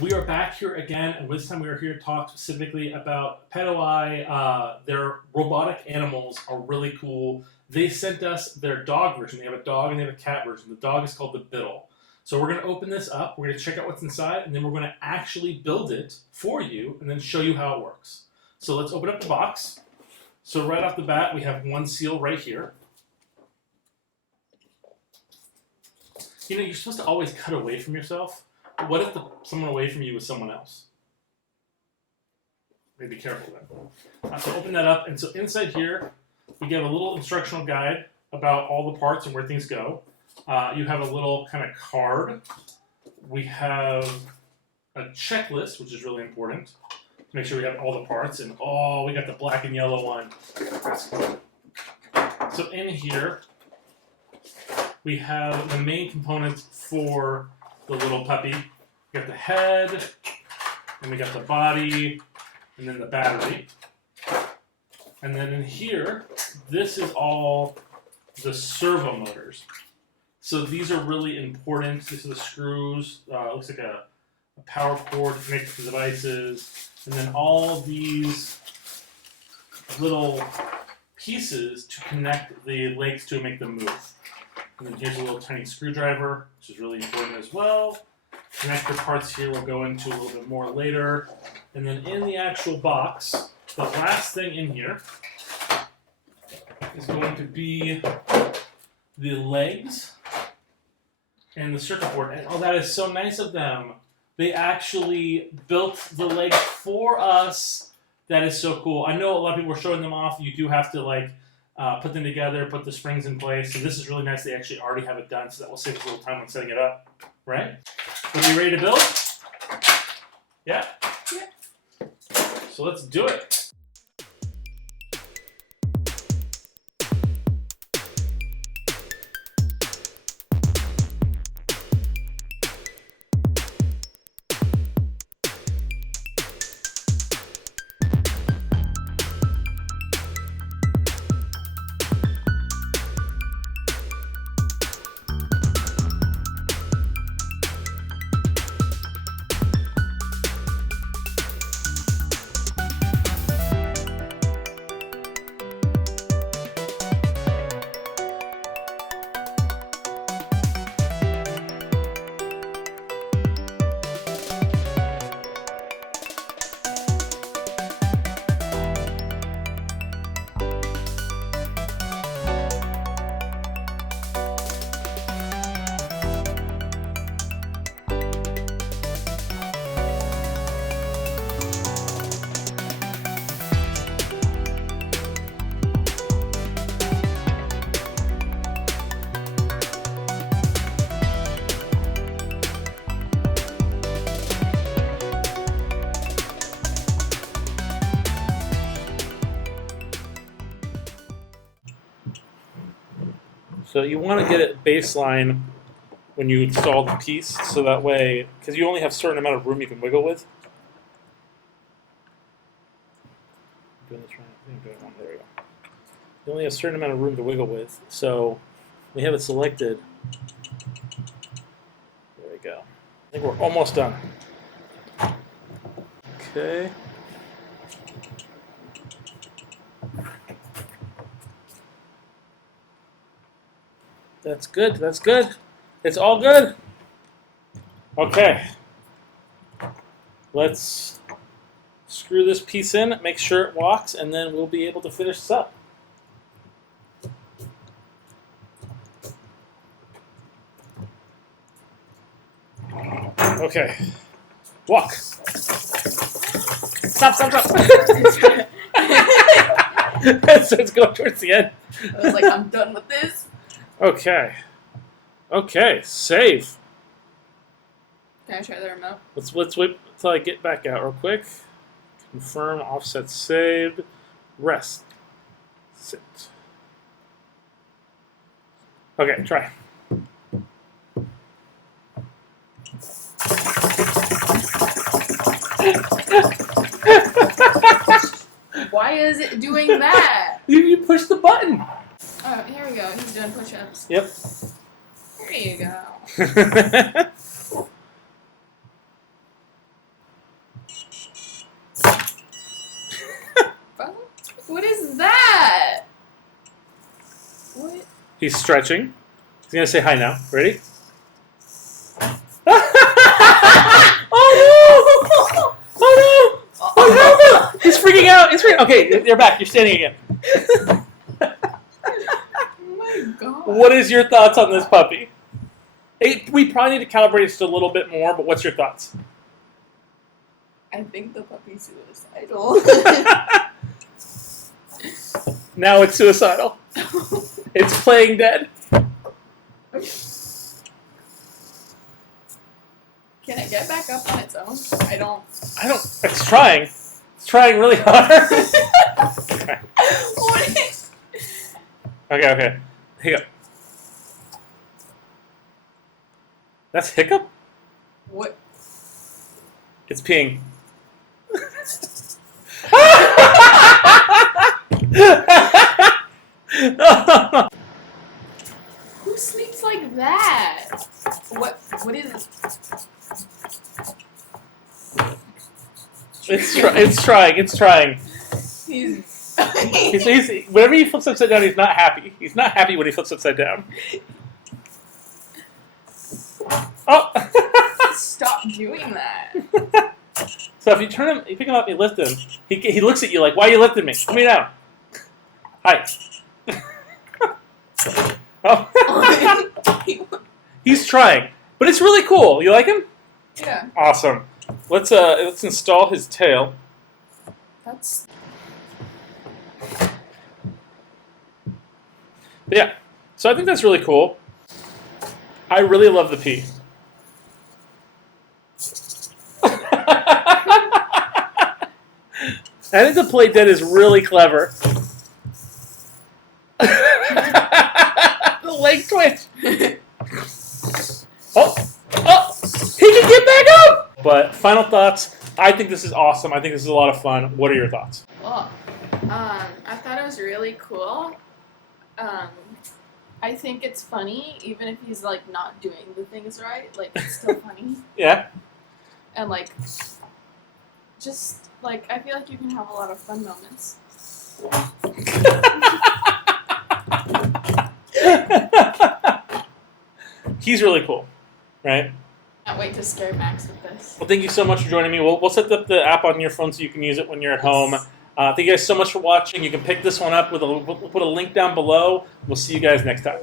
We are back here again, and this time we are here to talk specifically about Petoi. Their robotic animals are really cool. They sent us their dog version. They have a dog and they have a cat version. The dog is called the Bittle. So we're going to open this up, we're going to check out what's inside, and then we're going to actually build it for you and then show you how it works. So let's open up the box. So right off the bat, we have one seal right here. You know, you're supposed to always cut away from yourself. What if someone away from you is someone else? Maybe be careful then. So open that up, and so inside here, we get a little instructional guide about all the parts and where things go. You have a little kind of card. We have a checklist, which is really important to make sure we have all the parts. And oh, we got the black and yellow one. So in here, we have the main components for the little puppy. We got the head, and we got the body, and then the battery. And then in here, this is all the servo motors. So these are really important. These are the screws. Looks like a power cord to connect the devices. And then all these little pieces to connect the legs to make them move. And then here's a little tiny screwdriver, which is really important as well. Connector parts here we'll go into a little bit more later. And then in the actual box, the last thing in here is going to be the legs and the circuit board. And oh, that is so nice of them. They actually built the legs for us. That is so cool. I know a lot of people are showing them off. You do have to like put them together, put the springs in place. So this is really nice. They actually already have it done, so that will save us a little time when setting it up, right? Are you ready to build? Yeah? Yeah. So let's do it. So you want to get it baseline when you install the piece, so that way, because you only have a certain amount of room you can wiggle with. Doing this right. I'm doing one. There we go. You only have a certain amount of room to wiggle with, so we have it selected. There we go. I think we're almost done. Okay. That's good. That's good. It's all good. Okay. Let's screw this piece in, make sure it walks, and then we'll be able to finish this up. Okay. Walk. Stop, stop, stop. So it's going towards the end. I was like, I'm done with this. Okay. Okay, save. Can I try the remote? Let's wait until I get back out real quick. Confirm, offset saved. Rest. Sit. Okay, try. Why is it doing that? You push the button. Oh, here we go. He's doing push-ups. Yep. There you go. He's stretching. He's gonna say hi now. Ready? Oh no! Oh no! What happened? He's freaking out. He's freaking. Okay, you're back. You're standing again. Oh my god. What is your thoughts on this puppy? We probably need to calibrate it just a little bit more, but what's your thoughts? I think the puppy's suicidal. Now it's suicidal. It's playing dead. Can it get back up on its own? I don't. It's trying. It's trying really hard. Okay. What is... Okay. Hiccup. That's hiccup? What? It's peeing. Who sleeps like that? What is it? It's trying. He's Whenever he flips upside down, he's not happy. He's not happy when he flips upside down. Oh! Stop doing that. So if you turn him, you pick him up, you lift him. He looks at you like, "Why are you lifting me? Put me down." Hi. Oh. He's trying, but it's really cool. You like him? Yeah. Awesome. Let's install his tail. That's. Yeah. So I think that's really cool. I really love the pee. I think the play dead is really clever. The leg twitch. Oh, he can get back up. But final thoughts. I think this is awesome. I think this is a lot of fun. What are your thoughts? Well, I thought it was really cool. I think it's funny, even if he's like not doing the things right. Like it's still funny. Yeah. And like, just like I feel like you can have a lot of fun moments. He's really cool, right? Can't wait to scare Max with this. Well, thank you so much for joining me. We'll set up the app on your phone so you can use it when you're at home. Thank you guys so much for watching. You can pick this one up. We'll put a link down below. We'll see you guys next time.